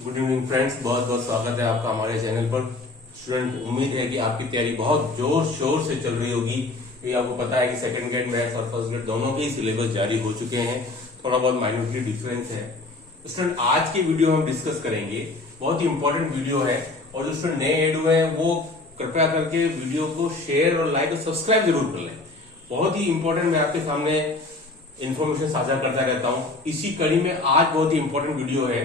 Good evening friends, बहुत बहुत स्वागत है आपका हमारे चैनल पर। स्टूडेंट, उम्मीद है कि आपकी तैयारी बहुत जोर शोर से चल रही होगी। ये आपको पता है कि सेकंड ग्रेड मैथ्स और फर्स्ट ग्रेड दोनों के ही सिलेबस जारी हो चुके हैं। थोड़ा बहुत माइनरली डिफरेंस है। स्टूडेंट, आज की वीडियो हम डिस्कस करेंगे, बहुत ही इंपॉर्टेंट वीडियो है। और जो स्टूडेंट नए एड हुए हैं वो कृपया करके वीडियो को शेयर और लाइक और सब्सक्राइब जरूर कर लें। बहुत ही इंपॉर्टेंट, मैं आपके सामने इन्फॉर्मेशन साझा करता रहता हूं। इसी कड़ी में आज बहुत ही इंपॉर्टेंट वीडियो है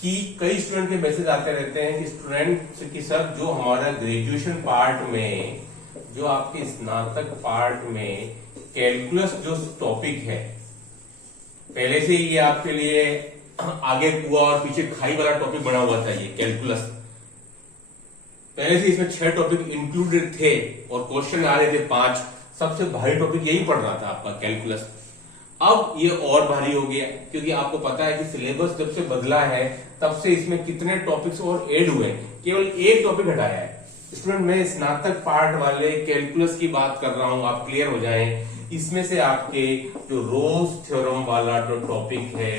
कि कई स्टूडेंट के मैसेज आते रहते हैं कि स्टूडेंट कि सर, जो हमारा ग्रेजुएशन पार्ट में, जो आपके स्नातक पार्ट में कैलकुलस जो टॉपिक है, पहले से ही ये आपके लिए आगे कुआ और पीछे खाई वाला टॉपिक बना हुआ था। ये कैलकुलस पहले से इसमें 6 टॉपिक इंक्लूडेड थे और क्वेश्चन आ रहे थे 5। सबसे भारी टॉपिक यही पड़ रहा था आपका कैलकुलस। अब ये और भारी हो गया क्योंकि आपको पता है कि सिलेबस जब से बदला है तब से इसमें कितने टॉपिक्स और ऐड हुए, केवल एक टॉपिक हटाया है। स्टूडेंट, मैं स्नातक पार्ट वाले कैलकुलस की बात कर रहा हूं, आप क्लियर हो जाएं। इसमें से आपके जो रोज थ्योरम वाला जो टॉपिक है,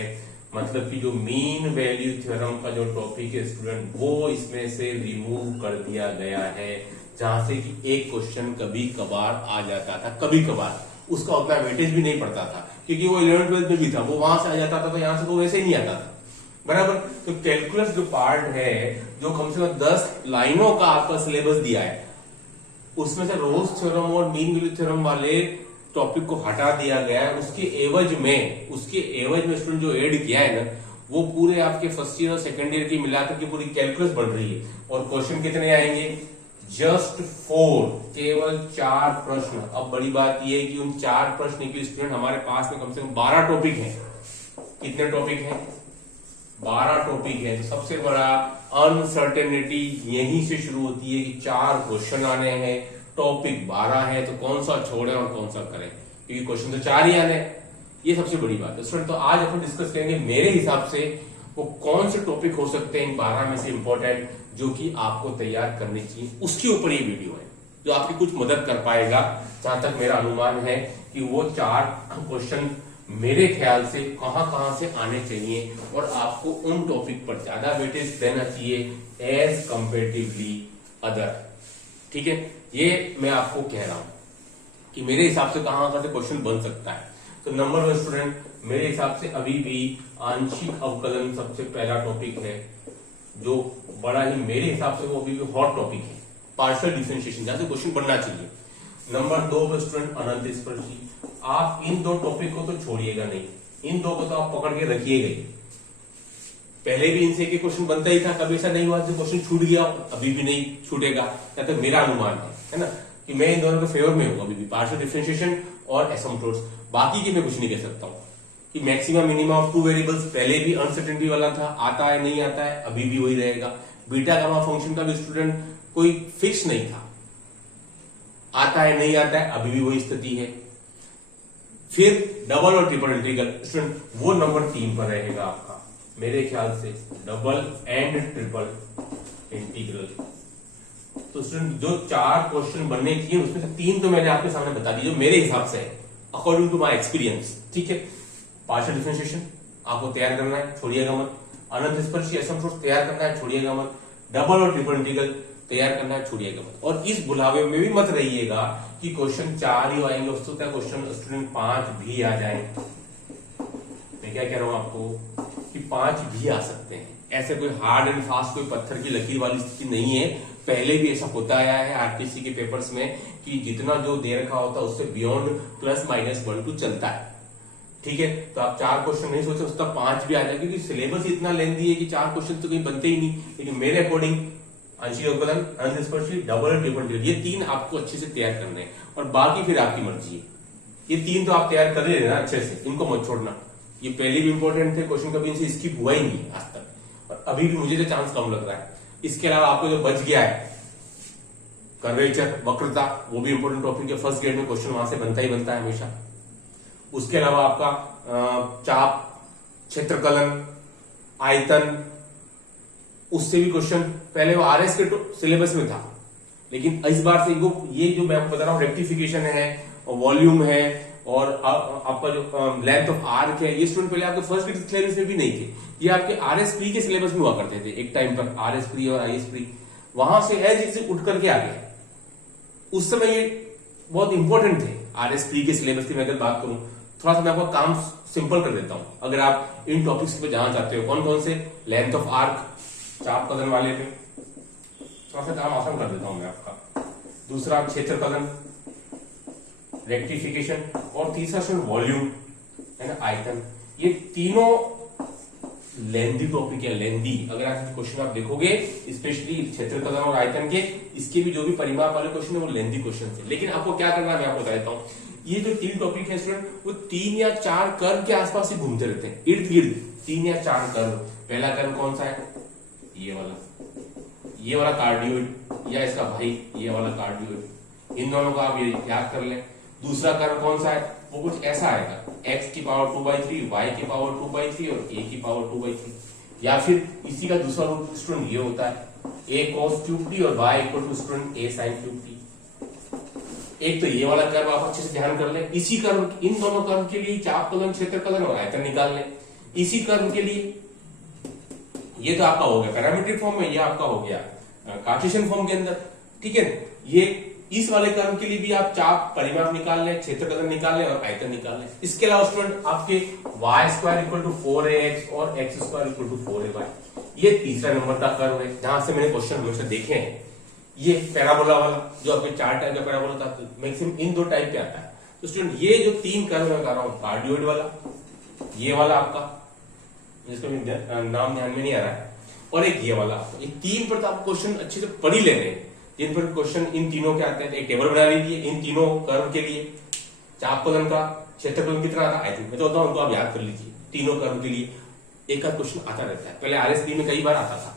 मतलब कि जो मीन वैल्यू थ्योरम का जो टॉपिक है स्टूडेंट, वो इसमें से रिमूव कर दिया गया है। जहां से कि एक क्वेश्चन कभी कभार आ जाता था, कभी कभार उसका उतना वेटेज भी नहीं पड़ता था क्योंकि वो 11th-12th में भी था, वो वहां से आ जाता था, तो यहां से वो वैसे ही नहीं आता था। बराबर। तो कैलकुलस जो पार्ट है, जो कम से कम 10 लाइनों का आपका सिलेबस दिया है, उसमें से रोज थ्योरम और मीन वैल्यू थ्योरम वाले टॉपिक को हटा दिया गया है। उसके एवज में स्टूडेंट जो ऐड किया है ना, वो पूरे आपके फर्स्ट ईयर और सेकंड ईयर की मिलाकर के पूरी कैलकुलस बढ़ रही है। और क्वेश्चन कितने आएंगे? जस्ट 4, केवल 4 प्रश्न। अब बड़ी बात यह है कि उन 4 प्रश्न के स्टूडेंट हमारे पास में कम से कम 12 टॉपिक हैं। कितने टॉपिक हैं? 12 टॉपिक है। तो सबसे बड़ा अनसर्टेनिटी यहीं से शुरू होती है कि 4 क्वेश्चन आने हैं, टॉपिक 12 है, तो कौन सा छोड़ें और कौन सा करें, क्योंकि क्वेश्चन तो 4 ही आने हैं। ये सबसे बड़ी बात है स्टूडेंट। तो आज अपन डिस्कस करेंगे मेरे हिसाब से वो कौन से टॉपिक हो सकते हैं इन 12 में से इंपॉर्टेंट, जो कि आपको तैयार करनी चाहिए। उसके ऊपर ये वीडियो है जो आपकी कुछ मदद कर पाएगा। जहां तक मेरा अनुमान है कि वो 4 क्वेश्चन मेरे ख्याल से कहां से आने चाहिए और आपको उन टॉपिक पर ज्यादा वेटेज देना चाहिए एज कंपेरेटिवली अदर। ठीक है, ये मैं आपको कह रहा हूं कि मेरे हिसाब से कहां से क्वेश्चन बन सकता है। तो नंबर 1 स्टूडेंट, मेरे हिसाब से अभी भी आंशिक अवकलन सबसे पहला टॉपिक है, जो बड़ा ही मेरे हिसाब से वो अभी भी हॉट टॉपिक है। पार्शियल डिफरेंशिएशन, जहां से क्वेश्चन बनना चाहिए। नंबर 2 पे स्टूडेंट अनंत स्पर्शी। आप इन 2 टॉपिक को तो छोड़िएगा नहीं, इन 2 को तो आप पकड़ के रखिएगा ही। पहले भी इनसे एक क्वेश्चन बनता ही था, कभी ऐसा नहीं हुआ कि क्वेश्चन छूट गया, अभी भी नहीं छूटेगा। या तो मेरा अनुमान है ना, कि मैं इन दोनों के फेवर में हूं अभी भी, पार्शियल डिफरेंशिएशन और एसिम्प्टोट्स। बाकी की मैं कुछ नहीं कह सकता हूं कि मैक्सिमम मिनिमम ऑफ 2 वेरिएबल्स पहले भी अनसर्टेनिटी वाला था, आता है नहीं आता है, अभी भी वही रहेगा। बीटा गामा फंक्शन का भी स्टूडेंट कोई फिक्स नहीं था, आता है नहीं आता है, अभी भी वही स्थिति है। फिर डबल और ट्रिपल इंटीग्रल स्टूडेंट, वो नंबर 3 पर रहेगा आपका मेरे ख्याल से, डबल एंड ट्रिपल इंटीग्रल। तो स्टूडेंट, जो 4 क्वेश्चन बनने चाहिए उसमें से 3 तो मैंने आपके सामने बता दी, जो मेरे हिसाब से है, अकॉर्डिंग टू माई एक्सपीरियंस। ठीक है, पार्शियल डिफरेंशिएशन आपको तैयार करना है, छोड़िएगा मत। अनंत स्पर्शी एसिम्प्टोट्स तैयार करना है, छोड़िएगा मत। डबल और ट्रिपल इंटीग्रल तैयार करना है, छोड़िएगा मत। और इस बुलावे में भी मत रहिएगा कि क्वेश्चन 4 ही आएंगे, उससे क्वेश्चन स्टूडेंट 5 भी आ जाए। मैं क्या कह रहा हूं आपको कि 5 भी आ सकते हैं। ऐसे कोई हार्ड एंड फास्ट, कोई पत्थर की लकीर वाली स्थिति नहीं है। पहले भी ऐसा होता आया है आरटीसी के पेपर्स में कि जितना जो दे रखा होता है उससे बियॉन्ड +-1 चलता है। ठीक है, तो आप 4 क्वेश्चन नहीं सोचे, उसका 5 भी आ जाए, क्योंकि सिलेबस इतना लेंथी है कि 4 क्वेश्चन तो कहीं बनते ही नहीं। लेकिन मेरे अकॉर्डिंग आंशिक अवकलन, अनंत स्पर्शी, डबल ट्रिपल इंटीग्रल, ये 3 आपको अच्छे से तैयार करने हैं और बाकी फिर आपकी मर्जी है। ये 3 तो आप तैयार कर ही लेना अच्छे से, इनको मत छोड़ना। ये पहले भी इंपॉर्टेंट थे, क्वेश्चन कभी इनसे स्किप हुआ ही नहीं आज तक, और अभी भी मुझे तो चांस कम लग रहा है। इसके अलावा आपको जो बच गया है कर्वेचर, वक्रता, वो भी इंपॉर्टेंट टॉपिक है। फर्स्ट ग्रेड में क्वेश्चन वहां से बनता ही बनता है हमेशा। उसके अलावा आपका चाप, क्षेत्रकलन, आयतन, उससे भी क्वेश्चन पहले वो आरएस के सिलेबस में था, लेकिन इस बार से ये जो मैं आपको बता रहा हूं रेक्टिफिकेशन है और वॉल्यूम है और आपका जो लेंथ ऑफ आर्क है, ये स्टूडेंट पहले आपके फर्स्ट ग्रेड सिलेबस में भी नहीं थे, ये आपके आरएस प्री के सिलेबस में हुआ करते थे एक टाइम पर, आरएस प्री और आईएस प्री, वहां से एज इट से उठ करके आ गया। उस समय ये बहुत इंपॉर्टेंट थे आरएस प्री के सिलेबस की। मैं अगर बात करूं, थोड़ा सा मैं आपको काम सिंपल कर देता हूं अगर आप इन टॉपिक्स पे जाना चाहते हो। कौन कौन से? लेंथ ऑफ आर्क, चाप कदन वाले पे थोड़ा सा काम आसान कर देता हूं मैं आपका। दूसरा क्षेत्र कदन, रेक्टिफिकेशन, और तीसरा सर वॉल्यूम है ना, आयतन। ये तीनों लेंदी टॉपिक है, लेंदी। अगर आप क्वेश्चन आप देखोगे स्पेशली क्षेत्र कदन और आयतन के, इसके भी जो भी परिमाप वाले क्वेश्चन है वो लेंदी क्वेश्चन है। लेकिन आपको क्या करना है मैं आपको बता देता हूं। ये जो 3 टॉपिक है स्टूडेंट, वो 3 या 4 कर्व के आसपास ही घूमते रहते हैं, इर्द गिर्द 3 या 4 कर्व। पहला कर्व कौन सा है? ये वाला कार्डियोइड, या इसका भाई ये वाला कार्डियोइड। इन दोनों को आप ये याद कर लें। दूसरा कर्व कौन सा है? वो कुछ ऐसा आएगा, x की पावर 2/3, y की पावर 2/3 और a की पावर 2/3। या फिर इसी का दूसरा रूप स्टूडेंट ये होता है, a cos क्यूब t और y इक्वल टू स्टूडेंट a sin क्यूब t। एक तो ये वाला कर्व आप अच्छे से ध्यान कर लें। इसी कर्व, इन दोनों कर्व के लिए चाप कलन, क्षेत्र कलन और आयतन निकाल लें। इसी कर्व के लिए ये तो आपका हो गया पैरामीट्रिक फॉर्म में, ये आपका हो गया कार्टेशियन फॉर्म के अंदर, ठीक है। ये इस वाले कर्व के लिए भी आप चाप परिमाप निकाल लें, क्षेत्र कलन निकाल लें और आयतन निकाल लें। इसके अलावा स्टूडेंट आपके y² इक्वल टू 4ax और x² इक्वल टू 4ay, ये तीसरा नंबर का कर्व है जहां से मैंने क्वेश्चन हमेशा देखे हैं। ये पैराबोला वाला जो आपके 4 टाइप का पैराबोला था, मैक्सिमम इन 2 टाइप पे आता है। तो स्टूडेंट ये जो 3 कर्व मैं कर रहा हूँ, कार्डियोइड वाला, ये वाला आपका जिसका नाम ध्यान में नहीं आ रहा है, और एक ये वाला, ये 3 पर तो आप क्वेश्चन अच्छे से पढ़ ही लेने, जिन पर क्वेश्चन इन तीनों के आते हैं। एक टेबल बना लीजिए इन तीनों कर्व के लिए, चाप कलन का, क्षेत्र कलन कितना आता है, मैं तो होता हूं, उनको आप याद कर लीजिए। तीनों कर्व के लिए एक आध क्वेश्चन आता रहता है, पहले आरएस में कई बार आता था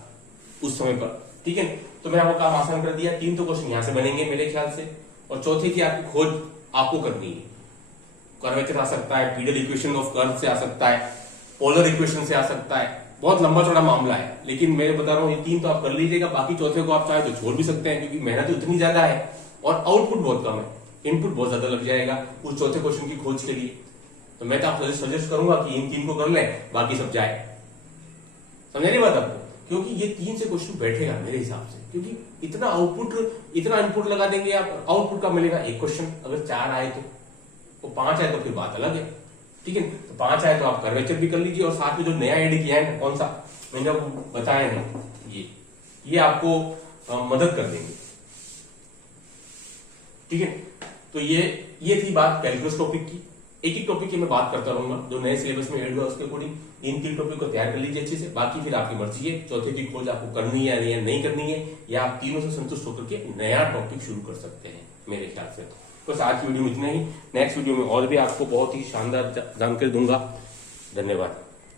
उस समय पर, ठीक है। तो मैं आपको काम आसान कर दिया। 3 तो क्वेश्चन यहां से बनेंगे मेरे ख्याल से, और चौथे की आपकी खोज आपको करनी है। कर्वेचर आ सकता है, पीडल इक्वेशन ऑफ कर्व से आ सकता है, पोलर इक्वेशन से आ सकता है, बहुत लंबा चौड़ा मामला है। लेकिन मैं बता रहा हूँ ये 3 तो आप कर लीजिएगा, बाकी चौथे को आप चाहे तो छोड़ भी सकते हैं, क्योंकि मेहनत उतनी ज्यादा है और आउटपुट बहुत कम है, इनपुट बहुत ज्यादा लग जाएगा उस चौथे क्वेश्चन की खोज के लिए। तो मैं तो आप सजेस्ट करूंगा कि इन 3 को कर लें, बाकी सब जाए। समझ नहीं बात आपको? क्योंकि ये 3 से क्वेश्चन बैठेगा मेरे हिसाब से, क्योंकि इतना आउटपुट, इतना इनपुट लगा देंगे आप, आउटपुट का मिलेगा एक क्वेश्चन। अगर 4 आए तो 5 आए तो फिर बात अलग है, ठीक है। तो 5 आए तो आप कर्वेचर भी कर लीजिए, और साथ में जो नया ऐड किया है, कौन सा मैंने आपको बताया है, ये आपको मदद कर देंगे, ठीक है। तो ये थी बात कैलकुलस टॉपिक की। एक एक टॉपिक की मैं बात करता रहूंगा, जो नए सिलेबस में ऐड हुआ उसके अकॉर्डिंग इन 3 टॉपिक को तैयार कर लीजिए अच्छे से। बाकी फिर आपकी मर्जी है, चौथे की खोज आपको करनी है या नहीं करनी है, या आप तीनों से संतुष्ट होकर के नया टॉपिक शुरू कर सकते हैं मेरे ख्याल से। बस आज की वीडियो में इतना ही। नेक्स्ट वीडियो में और भी आपको बहुत ही शानदार जानकारी दूंगा। धन्यवाद।